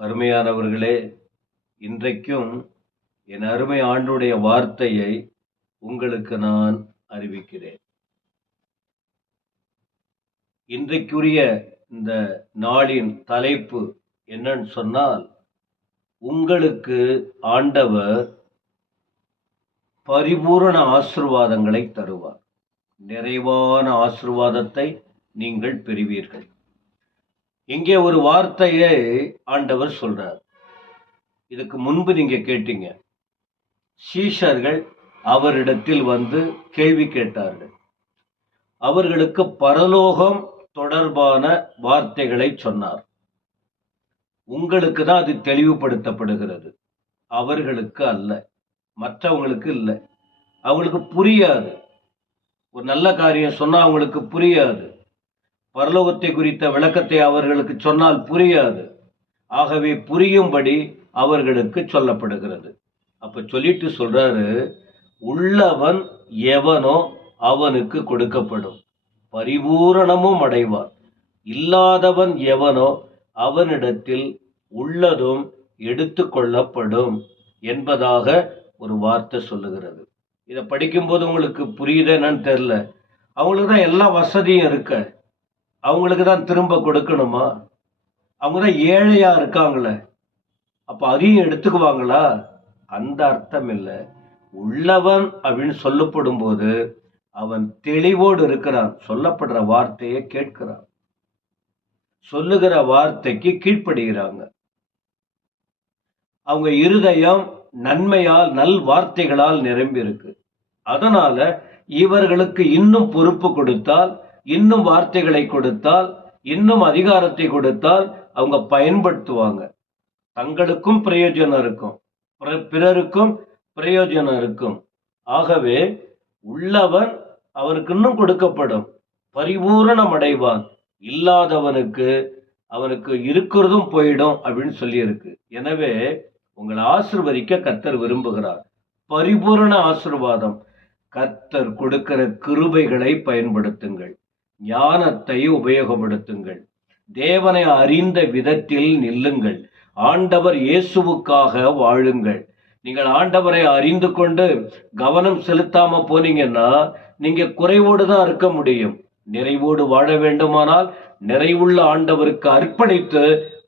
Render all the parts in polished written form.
அருமையானவர்களே, இன்றைக்கும் என் அருமை ஆண்டுடைய வார்த்தையை உங்களுக்கு நான் அறிவிக்கிறேன். இன்றைக்குரிய இந்த நாளின் தலைப்பு என்னன்னு சொன்னால், உங்களுக்கு ஆண்டவர் பரிபூரண ஆசீர்வாதங்களை தருவார். நிறைவான ஆசீர்வாதத்தை நீங்கள் பெறுவீர்கள். இங்கே ஒரு வார்த்தையை ஆண்டவர் சொல்றார். இதுக்கு முன்பு நீங்க கேட்டீங்க. சீஷர்கள் அவரிடத்தில் வந்து கேள்வி கேட்டார்கள். அவர்களுக்கு பரலோகம் தொடர்பான வார்த்தைகளை சொன்னார். உங்களுக்கு தான் அது தெளிவுபடுத்தப்படுகிறது, அவர்களுக்கு அல்ல, மற்றவங்களுக்கு இல்லை. அவங்களுக்கு புரியாது. ஒரு நல்ல காரியம் சொன்னா அவங்களுக்கு புரியாது. பரலோகத்தை குறித்த விளக்கத்தை அவர்களுக்கு சொன்னால் புரியாது. ஆகவே புரியும்படி அவர்களுக்கு சொல்லப்படுகிறது. அப்ப சொல்லிட்டு சொல்றாரு, உள்ளவன் எவனோ அவனுக்கு கொடுக்கப்படும், பரிபூரணமும் அடைவான். இல்லாதவன் எவனோ அவனிடத்தில் உள்ளதும் எடுத்து கொள்ளப்படும் என்பதாக ஒரு வார்த்தை சொல்லுகிறது. இதை படிக்கும்போது உங்களுக்கு புரியுது என்னன்னு தெரியல. அவங்களுக்கு தான் எல்லா வசதியும் இருக்க, அவங்களுக்கு தான் திரும்ப கொடுக்கணுமா? அவங்க தான் ஏழையா இருக்காங்களே, அப்ப அதையும் எடுத்துக்குவாங்களா? அந்த அர்த்தம் இல்லை. உள்ளவன் அப்படின்னு சொல்லப்படும் போது அவன் தெளிவோடு இருக்கிறான். சொல்லப்படுற வார்த்தையை கேட்கிறான், சொல்லுகிற வார்த்தைக்கு கீழ்ப்படுகிறாங்க. அவங்க இருதயம் நன்மையால், நல் வார்த்தைகளால் நிரம்பி இருக்கு. அதனால இவர்களுக்கு இன்னும் பொறுப்பு கொடுத்தால், இன்னும் வார்த்தைகளை கொடுத்தால், இன்னும் அதிகாரத்தை கொடுத்தால் அவங்க பயன்படுத்துவாங்க. தங்களுக்கும் பிரயோஜனம் இருக்கும், பிறருக்கும் பிரயோஜனம் இருக்கும். ஆகவே உள்ளவன் அவனுக்கு இன்னும் கொடுக்கப்படும், பரிபூரணம் அடைவான். இல்லாதவனுக்கு அவனுக்கு இருக்கிறதும் போயிடும் அப்படின்னு சொல்லி இருக்கு. எனவே உங்களை ஆசீர்வதிக்க கர்த்தர் விரும்புகிறார். பரிபூரண ஆசீர்வாதம். கர்த்தர் கொடுக்கிற கிருபைகளை பயன்படுத்துங்கள், ஞானத்தை உபயோகப்படுத்துங்கள், தேவனை அறிந்த விதத்தில் நில்லுங்கள், ஆண்டவர் இயேசுவுக்காக வாழுங்கள். நீங்கள் ஆண்டவரை அறிந்து கொண்டு கவனம் செலுத்தாம போனீங்கன்னா நீங்க குறைவோடு தான் இருக்க முடியும். நிறைவோடு வாழ வேண்டுமானால் நிறைவுள்ள ஆண்டவருக்கு அர்ப்பணித்து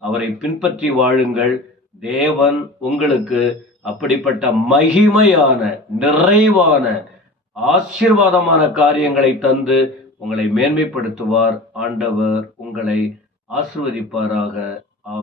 அவரை பின்பற்றி வாழுங்கள். தேவன் உங்களுக்கு அப்படிப்பட்ட மகிமையான, நிறைவான, ஆசீர்வாதமான காரியங்களை தந்து உங்களை மேன்மைப்படுத்துவார். ஆண்டவர் உங்களை ஆசீர்வதிப்பாராக.